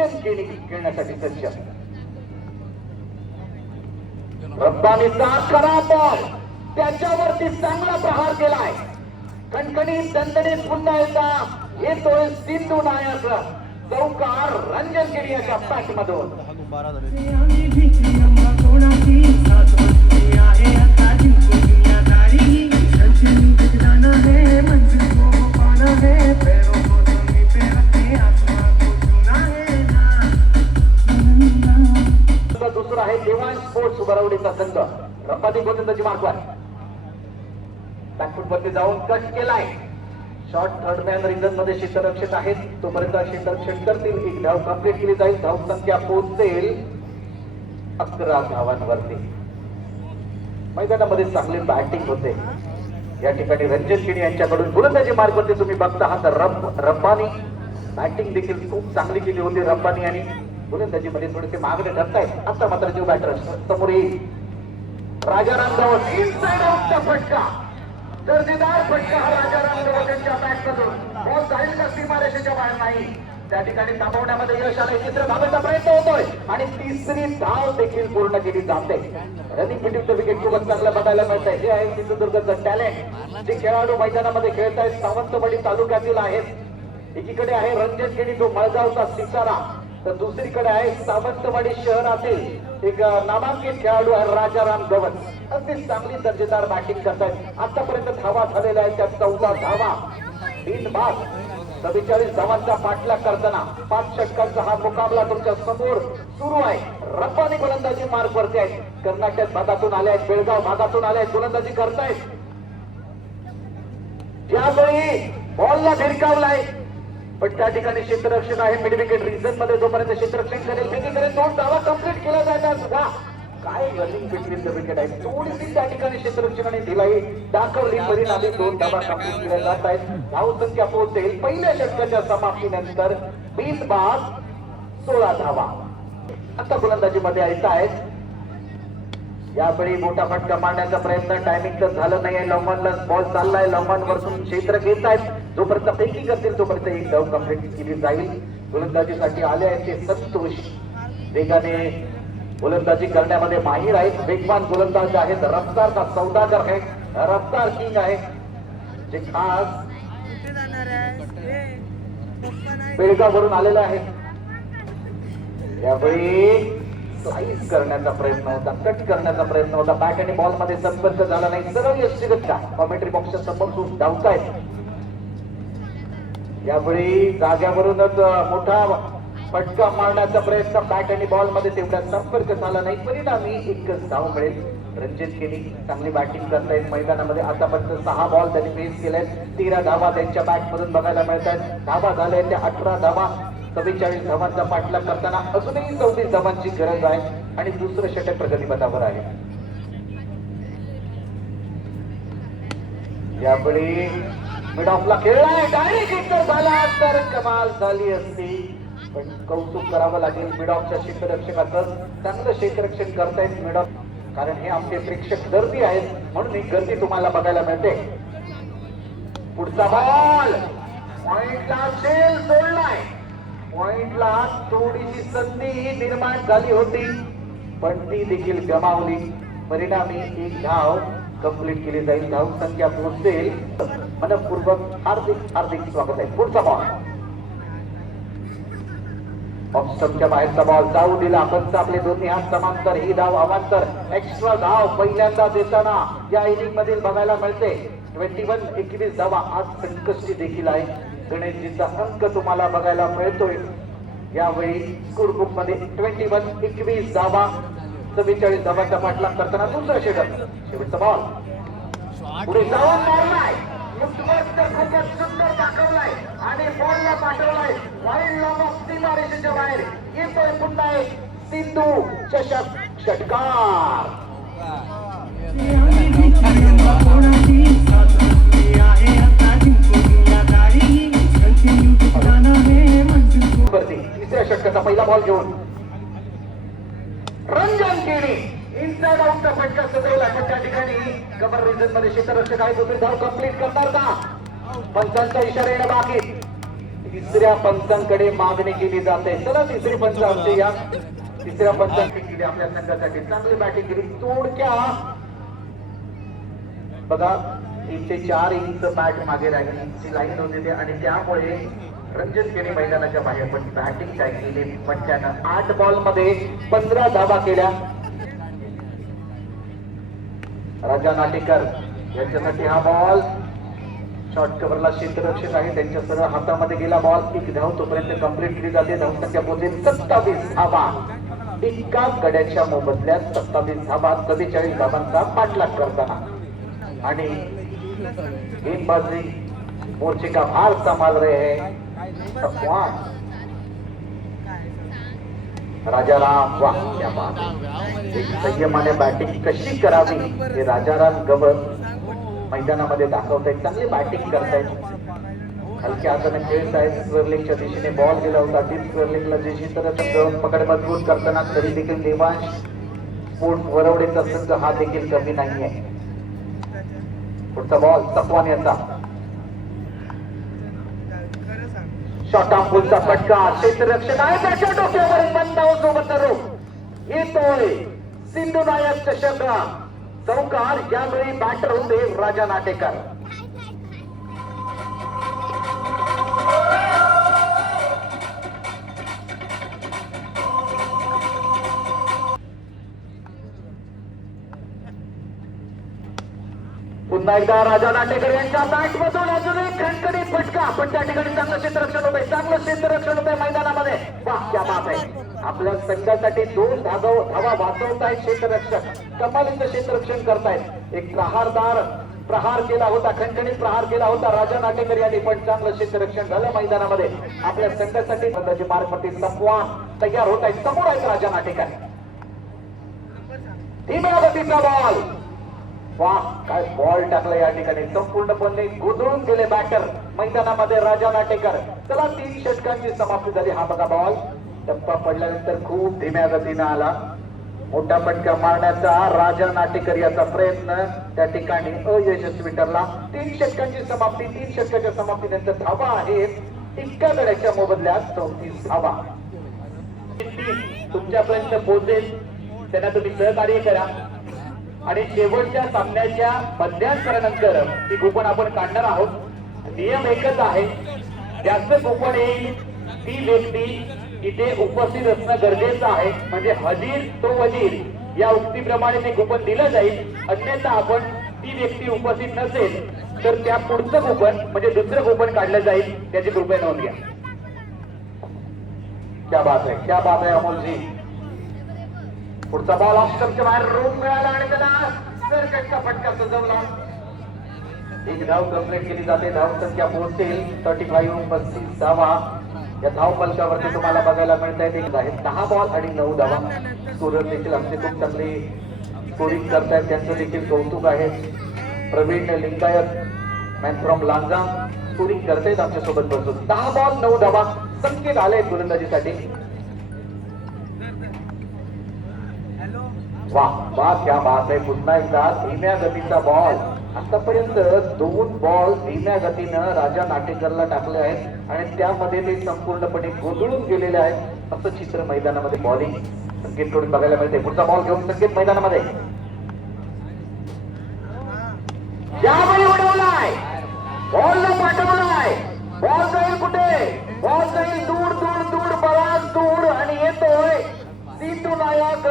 रंजन केणी खेळण्यासाठी सज्ज. रब्बानीचा खरा बॉल त्याच्यावरती चांगला प्रहार केलाय. कणकणीत दणदणीत पुन्हा एकदा येतोय सिंधू नायक चौकार रंजन केणी याच्या पॅट मधून. दुसरा आहे देवान स्पोर्ट्स बरवडीचा संघ. रब्बानी गोलंदाजी मार्कवर बॅकफूट वरती जाऊन कट केलाय. शॉर्ट थर्ड मॅन रिझन मध्ये क्षेत्ररक्षक आहेत, तोपर्यंत क्षेत्ररक्षण करतील. एक धाव कंप्लीट केली जाईल. धाव संख्या पोहोचेल 11 धावांवरती. मैदानामध्ये चांगली बॅटिंग होते या ठिकाणी रंजन केणी यांच्याकडून. गोलंदाजी मार्गवरती तुम्ही बघता आहात रब्बानी बॅटिंग देखील खूप चांगली केली होती रब्बानी आणि गोलंदाजी मध्ये थोडेसे मागणे ठरतायत. आता मात्र जो बॅटर समोर येईल राजाराम गवत. इनसाइड आउटचा फटका, दर्जेदार फटका हा राजाराम गवत यांच्या बॅट मधून. बॉल जाईल का सीमारेषेच्या बाहेर नाही. त्या ठिकाणी थांबवण्यामध्ये यश आले. तिसऱ्या धावेचा प्रयत्न होतोय आणि तिसरी धाव देखील पूर्ण केली जाते. रनिंग बिटवीन विकेट खूपच चांगलं बघायला मिळतंय. हे आहे सिंधुदुर्गचं टॅलेंट. जे खेळाडू मैदानामध्ये खेळत आहेत सावंतवाडी तालुक्यातील आहेत. एकीकडे आहे रंजन केणी तो मळगावचा सितारा, तर दुसरीकडे आहे सावंतवाडी शहरातील एक नामांकित खेळाडू आहे राजाराम गवत. अगदी चांगली दर्जेदार बॅटिंग करतायत. आतापर्यंत धावा झालेल्या आहेत त्या 14 धावा. 3 बाद 44 धावांचा पाठलाग करताना 5 षटकांचा हा मुकाबला तुमच्या समोर सुरू आहे. रब्बानी गोलंदाजी मार्गवरती आहेत. कर्नाटक भागातून आले आहेत, बेळगाव भागातून आले आहेत, गोलंदाजी करतायत. यावेळी बॉलला भिरकावलाय पण त्या ठिकाणी क्षेत्ररक्षक आहे मिड विकेट रिझन मध्ये. जोपर्यंत क्षेत्ररक्षण करेल एकीकडे 2 धावा कंप्लीट केल्या जातात. सुद्धा काय रनिंग बिटवीन द विकेट आहे. थोडीशी त्या ठिकाणी क्षेत्ररक्षकाने दिलाई दाखवली. परिणामी 2 धावा कंप्लीट केल्या जात आहेत. धाव संख्या पोहोचेल पहिल्या षटकाच्या समाप्तीनंतर 20 बाद 16 धावा. आता गोलंदाजी मध्ये येत आहेत. यावेळी मोठा फटका मारण्याचा प्रयत्न, टायमिंग तर झालं नाहीये. लवमनला बॉल चाललाय. लवमन वरतून क्षेत्र घेत आहेत. जोपर्यंत फेकी करतील तोपर्यंत एक धाव कंप्लीट केली जाईल. गोलंदाजीसाठी आले आहेत ते संतोष. वेगाने गोलंदाजी करण्यामध्ये माहीर आहेत. वेगवान गोलंदाज आहेत. रफ्तारचा सौदागर आहे. रफ्तार किंग आहे जे खास बेळगाववरून आलेला आहे. यावेळी स्लाइस करण्याचा प्रयत्न होता, कट करण्याचा प्रयत्न होता. बॅट आणि बॉल मध्ये संपर्क झाला नाही. सरळ यष्टीगतच्या कॉमेंट्री बॉक्सच्या समोर धावतायत. यावेळी जाग्यावरूनच मोठा फटका मारण्याचा प्रयत्न. बॅट आणि बॉल मध्ये तेवढा संपर्क झाला नाही. परिणामी एकच धाव मिळेल. रंजन केणी चांगली बॅटिंग करतायत मैदानामध्ये. आतापर्यंत 6 बॉल त्यांनी फेस केलेत. 13 धावा त्यांच्या बॅट मधून बघायला मिळतात. धावा झाल्या त्या 18 धावा. 44 धावांचा पाठलाग करताना अजूनही 34 धावांची गरज आहे आणि दुसरं षटक प्रगतीपथावर आहे. यावेळी मिड ऑफला खेळलाय. डायरेक्ट हिटर झाला तर कमाल झाली असती, पण कौतुक करावं लागेल मिड ऑफच्या क्षेत्ररक्षकाचं. चांगलं क्षेत्ररक्षण करतायत मिड ऑफ, कारण हे आमचे प्रेक्षक गर्दी आहेत म्हणून ही गर्दी तुम्हाला बघायला मिळते. पुढचा बॉल पॉइंटला सेल सोडलाय. पॉइंटला थोडीशी संधी निर्माण झाली होती पण ती देखील गमावली. परिणामी एक धाव कंप्लीट केली जाईल. धाव संख्या पोहोचेल. मनपूर्वक हार्दिक हार्दिक स्वागत आहे. पुढचा बॉल ऑफस्टंपच्या बाहेरचा बॉल जाऊ दिला. पंच आपले दोन्ही हात समांतर. ही धाव अवांतर. एक्स्ट्रा धाव पहिल्यांदा देताना या इनिंग मधील बघायला मिळते. 21-21 धावा. आज संकष्टी देखील आहे. गणेशजीचा अंक तुम्हाला बघायला मिळतोय. यावेळी स्कोर बुक मध्ये 21-21 धावा. 44 धावांचा पाठलाग करताना दुसरा षटक. शेवटचा बॉल पुढे जाऊन मारलाय. खूपच सुंदर दाखवलाय आणि बॉलला पाठवलाय. वाईल्ड लॉंग ऑफ सीमारेषेच्या बाहेर. येतोय पुन्हा एक सिंधू चषक षटकार. तिसऱ्या षटकाचा पहिला बॉल घेऊन रंजन केणी इनसाइड आउटचा फटका सुचवला पण त्या ठिकाणी कव्हर रिजन मध्ये क्षेत्ररक्षक आहे. दुसरी धाव कंप्लीट करणार का? पंचांचा इशारा येणं बाकी. तिसऱ्या पंचांकडे मागणी केली जाते. चला तिसरी पंच आमची या तिसऱ्या पंचांची केली आपल्या संघासाठी चांगली बॅटिंग केली. तोडक्या बघा 3 ते 4 इंच बॅट मागे राहिली लाईन होती ते आणि त्यामुळे रंजन केली मैदानाच्या बाहेर. पण बॅटिंग काय केली पंचानं 8 बॉल मध्ये 15 धावा केल्या. राजा नाटेकर यांच्यासाठी हा बॉल शॉर्ट कव्हरला क्षेत्ररक्षक आहे त्यांच्या सरळ हातामध्ये गेला बॉल. 1 धाव तोपर्यंत कंप्लीट केली जाते. धावसंख्या पोहोचली 27 धावा. एका गड्याच्या मोबदल्यात 27 धावा 44 धावांचा पाठलाग करताना आणि गेंदबाजी मोर्चे का भार संभाल रहे हैं राजाराम. वाह क्या बात है. एक संयमाने बॅटिंग कशी करावी हे राजाराम गवर मैदानामध्ये दाखवतायत. चांगली बॅटिंग करतायत. हलक्या हाताने खेळत आहेत. स्क्वेअरलेगच्या दिशेने बॉल गेला होता. डीप स्क्वेअरलेगला दिशेने तर पकड मजबूत करताना तरी देखील देवांश स्पोर्ट्स वरवडेचा संघ हा देखील कमी नाहीये. पुढचा बॉल तपवान याचा शॉर्ट ऑफ फुलचा फटका. क्षेत्ररक्षक आहे त्याच्या डोक्यावर बंदाव सोबत येतोय सिंधू नायक चषक. चौकार यावेळी बॅटर होते राजा नाटेकर. पुन्हा एकदा राजा नाटेकर यांच्या बॅट मधून अजून एक खणखणीत फटका. पण त्या ठिकाणी चांगलं क्षेत्ररक्षण होतंय. चांगलं क्षेत्ररक्षण होतंय मैदानामध्ये. वाह क्या बात आहे. आपल्या संघासाठी 2 धावा वाचवतायत क्षेत्ररक्षक. कमालीचं क्षेत्ररक्षण करतायत. एक प्रहार केला होता. खणखणीत प्रहार केला होता राजा नाटेकर यांनी. पण चांगलं क्षेत्ररक्षण झालं मैदानामध्ये. आपल्या संघासाठी बंदाची मार्गवरती तपवान तयार होत आहेत. समोर आहेत राजा नाटेकर. धीम्या गतीचा बॉल. वाह काय बॉल टाकला या ठिकाणी. संपूर्णपणे गोंधळून गेले बॅटर मैदानामध्ये राजा नाटेकर. चला 3 षटकांची समाप्ती झाली. हा बघा बॉल टप्पा पडल्यानंतर खूप धीम्या गतीने आला. मोठा फटका मारण्याचा राजा नाटेकर याचा प्रयत्न त्या ठिकाणी अयशस्वी ठरला. 3 षटकांची समाप्ती. 3 षटकाच्या समाप्तीनंतर धावा आहेत एका गड्याच्या मोबदल्यात 34 धावा. तुमच्यापर्यंत पोहोचेल त्यांना तुम्ही सहकार्य करा आणि शेवटच्या सामन्याच्या मध्यांतरानंतर ती कुपन आपण काढणार आहोत. नियम एकच आहे. जास्त कुपन येईल ती व्यक्ती इथे उपस्थित असणं गरजेचं आहे. म्हणजे हजीर तो वजीर या उक्तीप्रमाणे ते कुपन दिलं जाईल. अन्यथा आपण ती व्यक्ती उपस्थित नसेल तर त्या पुढचं कुपन म्हणजे दुसरं कुपन काढलं जाईल. त्याची कृपया नोंद घ्या. क्या बात आहे. क्या बात आहे अमोलजी. पुढचा बॉल ऑप्शनच्या बाहेर रोम मिळाला आणि त्याला सरकटचा फटका सजवला. 1 धाव कंप्लीट केली जाते. धाव संख्या पोहोचेल 35 धावा. या धाव फलकावरती तुम्हाला बघायला मिळत आहेत 10 बॉल आणि 9 धावा. स्कोरर देखील आमचे खूप चांगले स्कोरिंग करतायत. त्यांचं देखील कौतुक आहे. Praveen Lingayat man from Lanja scoring करतायत आमच्या सोबत बसून. 10 बॉल 9 धावा संकेत आले गोलंदाजीसाठी. वाह वाह क्या बात आहे. पुन्हा एकदा धीम्या गतीचा बॉल. आतापर्यंत 2 बॉल धीम्या गतीनं राजा नाटेकरला टाकले आहेत आणि त्यामध्ये ते संपूर्णपणे गोंधळून गेलेले आहेत. असं चित्र मैदानामध्ये बॉलिंग संकेतकडून बघायला मिळते. पुढचा बॉल घेऊन संकेत मैदानामध्ये यावेळी उडवलाय. बॉलला पाठवलाय. बॉल जाईल कुठे. बॉल जाईल दूर दूर दूर बराच दूर आणि येतोय सिंधू नायक.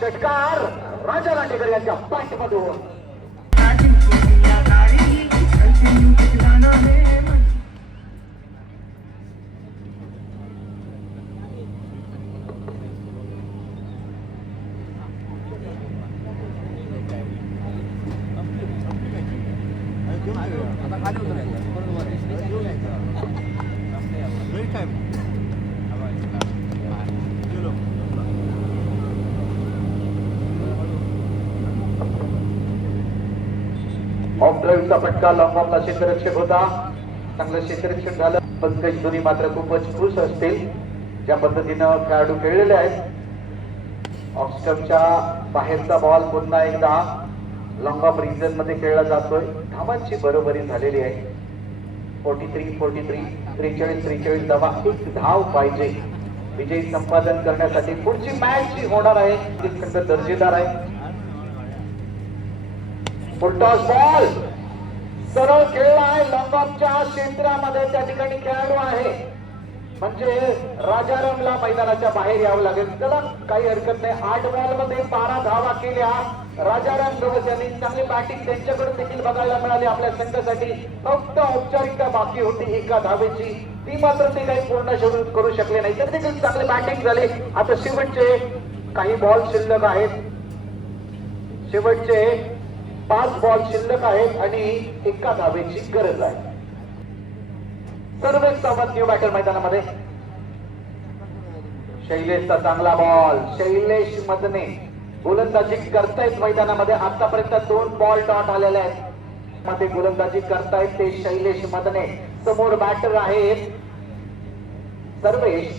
षटकार राजा नाटेकर यांच्या पाठमधून. ऑफ ड्राईव्हचा फटका. लॉंग ऑफला क्षेत्ररक्षक होता. चांगलं क्षेत्ररक्षण झालं. पंकज धोनी मात्र खूपच खुश असतील ज्या पद्धतीनं खेळाडू खेळलेले आहेत. ऑफ स्टंपच्या बाहेरचा बॉल पुन्हा एकदा लॉंग ऑफ रिजन मध्ये खेळला जातोय. धावांची बरोबरी झालेली आहे. 43 43 धावा, एक धाव पाहिजे विजय संपादन करण्यासाठी. पुढची मॅच जी होणार आहे ती खंड दर्जेदार आहे. फुलटॉस बॉल सरळ खेळला आहे लॉंगऑफच्या क्षेत्रामध्ये, त्या ठिकाणी खेळाडू आहे म्हणजे राजारामला मैदानाच्या बाहेर यावं लागेल. चला काही हरकत नाही. 8 बॉल मध्ये 12 धावा केल्या राजाराम गवस यांनी. चांगली बॅटिंग त्यांच्याकडून देखील बघायला मिळाली. आपल्या संघासाठी फक्त औपचारिकता बाकी होती एका धावेची, ती मात्र ते काही पूर्ण करू शकले नाही. तर देखील चांगली बॅटिंग झाली. आता शेवटचे काही बॉल शिल्लक आहेत, शेवटचे 5 बॉल शिल्लक आहेत आणि एका धावेची गरज आहे. सर्वेच सावध न्यू बॅटर मैदानामध्ये. शैलेशचा चांगला बॉल, शैलेश मदने गोलंदाजी करतायत मैदानामध्ये. आतापर्यंत 2 बॉल डॉट आलेले आहेत, मध्ये गोलंदाजी करतायत ते शैलेश मदने. समोर बॅटर आहेत सर्वेश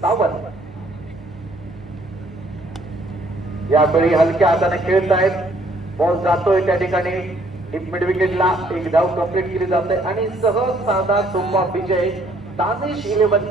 सावंत. यावेळी हलक्या हाताने खेळतायत. बॉल जातोय त्या ठिकाणी मिड विकेटला, एक धाव कंप्लीट केली जाते आणि सहज साधा सोपा विजय दानिश 11